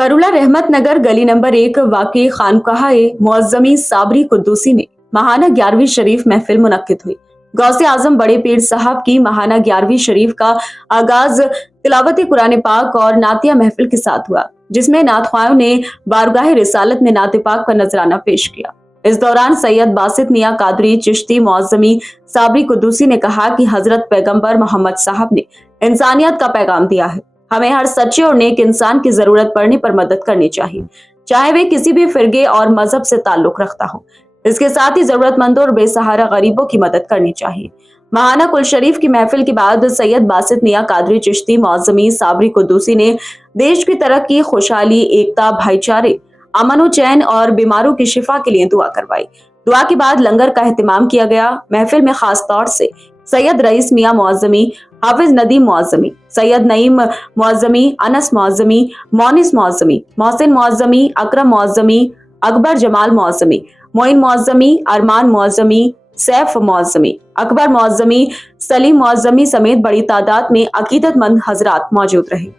करुला रहमत नगर गली नंबर 1 वाकई खानकाहा मुअज़्ज़मी साबरी कुद्दूसी में माहाना 11वीं शरीफ महफिल मुनक्किद हुई। गौसे आजम बड़े पीर साहब की माहाना 11वीं शरीफ का आगाज तिलावत कुरान पाक और नातिया महफिल के साथ हुआ, जिसमें नातख्वायों ने बारगाह रिसालत में नात पाक का नजराना पेश किया। इस दौरान सैयद बासित मियां कादरी चिश्ती मुअज़्ज़मी साबरी कुद्दूसी ने कहा कि हजरत पैगंबर मोहम्मद साहब ने इंसानियत का पैगाम दिया है। हमें हर सच्चे और नेक इंसान की जरूरत पड़ने पर मदद करनी चाहिए, चाहे वे किसी भी फिरके और मजहब से ताल्लुक रखता हो। इसके साथ ही जरूरतमंदों और बेसहारा गरीबों की मदद करनी चाहिए। महाना कुल शरीफ की महफिल के बाद सैयद बासित मियां कादरी चिश्ती मुअज़्ज़मी साबरी कुद्दूसी ने देश की तरक्की, खुशहाली, एकता, भाईचारे, अमन चैन और बीमारों की शिफा के लिए दुआ करवाई। दुआ के बाद लंगर का एहतिमाम किया गया। महफिल में खास तौर से सैयद रईस मियां मुअज़्ज़मी, हाफिज नदीम मुअज़्ज़मी, सैयद नईम मुअज़्ज़मी, अनस मुअज़्ज़मी, मोनिस मुअज़्ज़मी, मोहसिन मुअज़्ज़मी, अकरम मुअज़्ज़मी, अकबर जमाल मुअज़्ज़मी, मोइन मुअज़्ज़मी, अरमान मुअज़्ज़मी, सैफ मुअज़्ज़मी, अकबर मुअज़्ज़मी, सलीम मुअज़्ज़मी समेत बड़ी तादाद में अकीदतमंद हजरात मौजूद रहे।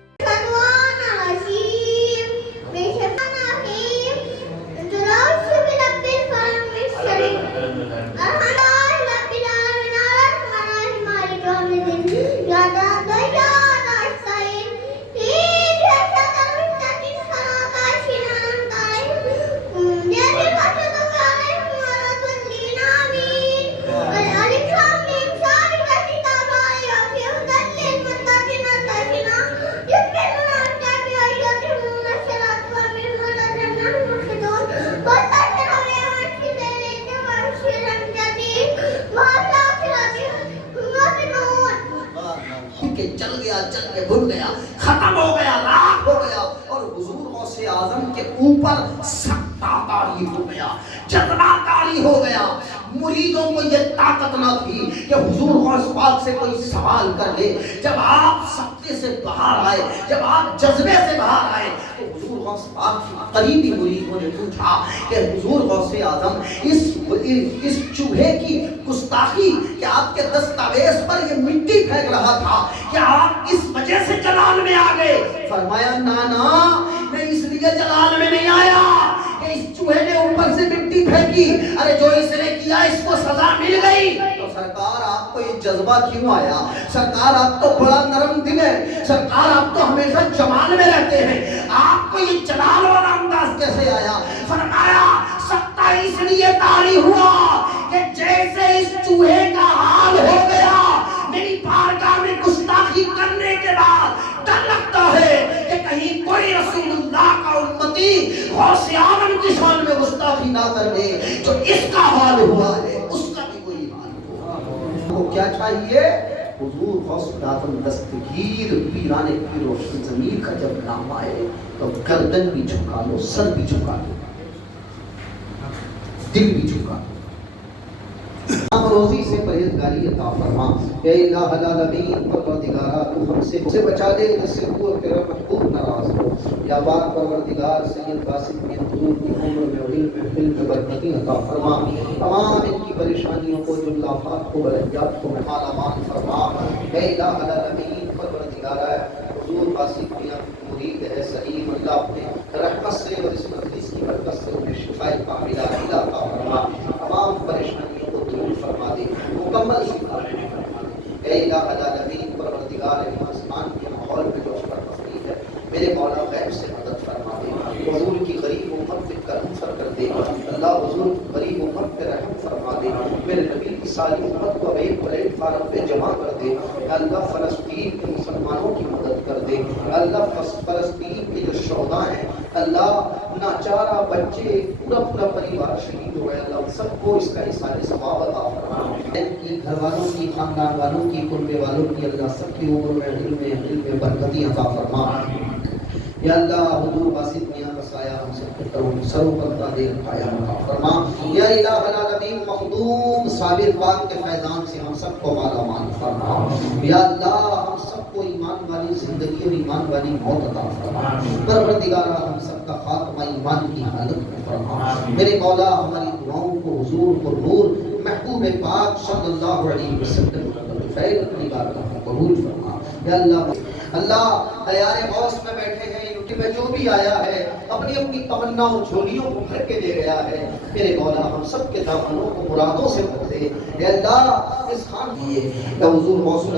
चल के भूल गया, खत्म हो गया, राख हो गया और हुजूर गौसे आजम के ऊपर सख्ता तारी हो गया, जतना तारी हो गया। मुरीदों को ये ताकत ना थी कि हुजूर गौस पाक से कोई सवाल कर ले। जब आप सत्य से बाहर आए, जब आप जज्बे से बाहर आए, तो हुजूर गौस पाक के करीबी मुरीदों ने पूछा कि हुजूर गौसे आजम इस चूहे की गुस्ताखी कि आपके दस्तावेज पर ये मिट्टी फेंक रहा था, क्या आप इस वजह से जलाल में आ गए? फरमाया ना, मैं इसलिए जलाल में नहीं आया कि इस चूहे ने ऊपर से मिट्टी फेंकी, अरे जो इसने किया इसको सजा मिल गई। तो सरकार आपको ये जज्बा क्यों आया? सरकार आप तो बड़ा नरम दिल है, सरकार आप तो हमेशा जमाल में रहते हैं, आपको ये जलाल वाला अंदाज कैसे आया? फरमाया सत्ता इसलिए तारी हुआ कि जैसे इस चूहे का हाल हो गया, मेरी बारगाह में गुस्ताखी करने के बाद डर लगता है कि कहीं कोई रसूलुल्लाह का उम्मती गौसे आजम की शान में गुस्ताखी ना कर दे। जो इसका हाल हुआ है उसका भी कोई हाल हो। तो क्या चाहिए? हुजूर गौसे आजम दस्तगीर पीराने पीर रोशन ज़मीर का जब नाम आए तो गर्दन भी झुका लो, सर भी झुका लो, दिल भी झुका लो। रोज़ी से परहेज़गारी अता फरमा, या इलाहुल आलमीन परवरदिगारा तू हमसे बचा दे जिससे तू और तेरा महबूब नाराज़ हो। या बार परवरदिगार सैयद बासित की हुजूर की उम्र में और इल्म में बरकती अता फरमा, तमाम इनकी परेशानियों को, जुल्लाफात को, बलैयात को मालामाल फरमा। या इलाहुल आलमीन परवरदिगारा हुजूर बासित मियां मुरीद है सलीम, अल्लाह अपने रहमत से और इस मजलिस की बरकत से उन्हें शिफाए कामिला अता फरमा, तमाम परेशानियों दूर फरमा दे, मुकम्मल शिफा फरमा दे। ऐ इलाहुल आलमीन परवरदिगार आसमान के माहौल में जो पर तस्लीम है, मेरे मौला गैब से मदद फरमा दे। हुजूर की गरीब उम्मत पे करम फर कर दे, अल्लाह हुजूर की गरीब उम्मत पे रहम फरमा दे। मेरे नबी की सारी उम्मत को एक प्लेटफार्म पे जमा कर दे। अल्लाह फ़लस्तीन के मुसलमानों की मदद कर दे। अल्लाह फ़लस्तीन के जो शोहदा हैं, अल्लाह नाचारा बच्चे पूरा परिवार शहीद हो गए, अल्लाह सबको इसका इसारे सवाब अता फरमा। इनकी घर वालों की, खानदान वालों की, कुर्बे वालों की अल्लाह सबकी उम्र में इल्म में बरकती अता फरमा। या अल्लाह हुजूर बासित मियां का साया हम सबके सरों पर दे पाया अता फरमा। या इलाहुल आलमीन मखदूम साबिर पाक के फैजान से हम सबको माला माल फरमा। या अल्लाह हम सबको ईमान वाली जिंदगी और ईमान वाली मौत अता फरमा। परवरदिगारा हम सबका खात्मा ईमान की हालत में फरमा। मेरे मौला हमारी दुआओं को, हुजूर को नूर महबूब पाक सल्लल्लाहु अलैहि वसल्लम की बारगाह में कबूल फरमा। या अल्लाह اللہ دیار غوث میں بیٹھے ہیں، یوٹی میں جو بھی آیا ہے اپنی اپنی تمناؤں جھولیوں کو بھر کے دے گیا ہے، میرے مولا ہم سب کے دامنوں کو مرادوں سے بھر دے، اے اللہ اس خان کی حضور موصول